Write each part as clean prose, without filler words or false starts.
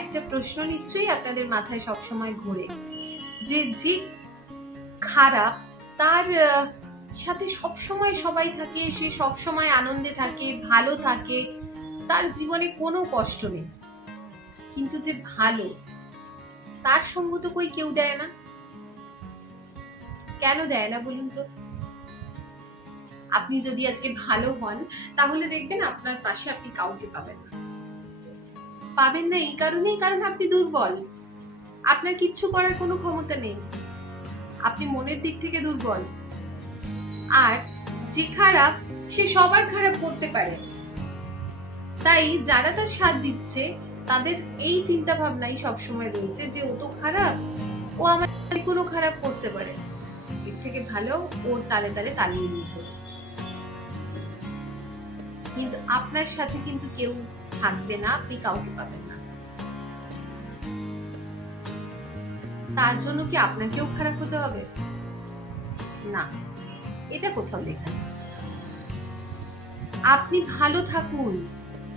একটা প্রশ্ন নিশ্চয়ই আপনাদের মাথায় সবসময় ঘোরে যে খারাপ তার সাথে সবসময় সবাই থাকে, সে সবসময় আনন্দে থাকে, ভালো থাকে, তার জীবনে কোনো কষ্ট নেই। কিন্তু যে ভালো তার সঙ্গ তো কই কেউ দেয় না। কেন দেয় না বলুন তো? আপনি যদি আজকে ভালো হন তাহলে দেখবেন আপনার পাশে আপনি কাউকে পাবেন না। পাবেন না এই কারণেই, কারণ আপনি দুর্বল, আপনার কিচ্ছু করার কোনো ক্ষমতা নেই, আপনি মনের দিক থেকে দুর্বল। আর যে খারাপ সে সবার খারাপ করতে পারে, তাই যারা তার সাথ দিচ্ছে তাদের এই চিন্তা ভাবনাই সবসময় রয়েছে যে ও তো খারাপ, ও আমার কোনো খারাপ করতে পারে, এর থেকে ভালো ওর তালে তালে তালিয়ে নিয়ে চলো। কিন্তু আপনার সাথে কিন্তু কেউ থাকবে না, আপনি কাউকে পাবেন না। তার জন্য কি আপনাকেও খারাপ হতে হবে? না, এটা কোথাও লেখা নেই। আপনি ভালো থাকুন,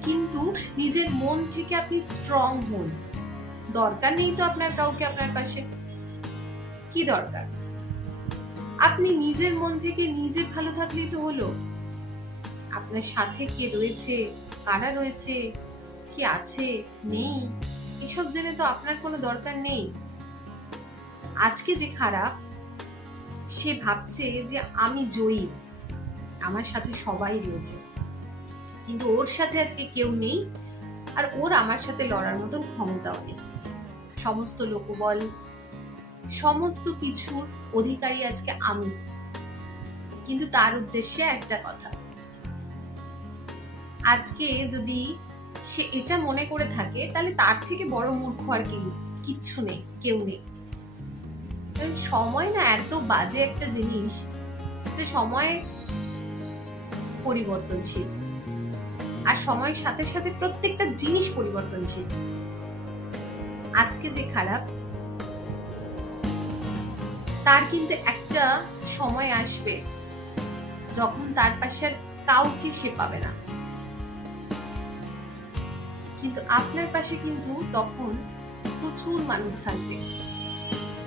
কিন্তু নিজের মন থেকে আপনি স্ট্রং হন। দরকার নেই তো আপনার কাউকে আপনার পাশে, কি দরকার? আপনি নিজের মন থেকে নিজে ভালো থাকলেই তো হলো। আপনার সাথে কে রয়েছে, কারা রয়েছে, কি আছে নেই, এসব জেনে তো আপনার কোনো দরকার নেই। আজকে যে খারাপ সে ভাবছে যে আমি জয়ী, আমার সাথে সবাই রয়েছে, কিন্তু ওর সাথে আজকে কেউ নেই, আর ওর আমার সাথে লড়ার মতন ক্ষমতাও নেই। সমস্ত লোকবল, সমস্ত কিছুর অধিকারী আজকে আমি। কিন্তু তার উদ্দেশ্যে একটা কথা, আজকে যদি সে এটা মনে করে থাকে তাহলে তার থেকে বড় মূর্খ আর কিচ্ছু নেই, কেউ নেই। সময় না এত বাজে একটা জিনিস, যেটা সময় পরিবর্তনশীল, আর সময়ের সাথে সাথে প্রত্যেকটা জিনিস পরিবর্তনশীল। আজকে যে খারাপ তার কিন্তু একটা সময় আসবে যখন তার পাশে আর কাউকে সে পাবে না, কিন্তু আপনার পাশে কিন্তু তখন প্রচুর মানুষ থাকবে।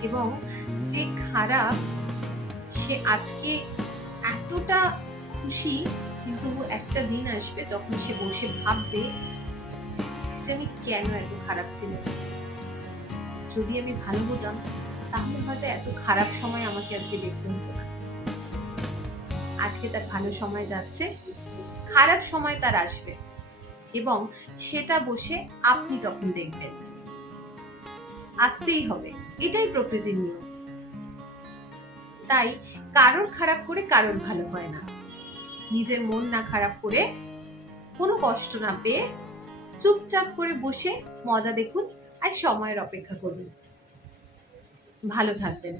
এবং যে খারাপ সে আজকে এতটা খুশি, কিন্তু একটা দিন আসবে যখন সে বসে ভাববে যে আমি কেন এত খারাপ ছিলাম, যদি আমি ভালো হতাম তাহলে হয়তো এত খারাপ সময় আমাকে আজকে দেখতে হতো না। আজকে তার ভালো সময় যাচ্ছে, খারাপ সময় তার আসবে, এবং সেটা বসে আপনি তখন দেখবেন। আসতেই হবে, এটাই প্রকৃতির নিয়ম। তাই কারোর খারাপ করে কারোর ভালো হয় না। নিজের মন না খারাপ করে, কোনো কষ্ট না পেয়ে চুপচাপ করে বসে মজা দেখুন আর সময়ের অপেক্ষা করুন। ভালো থাকবেন।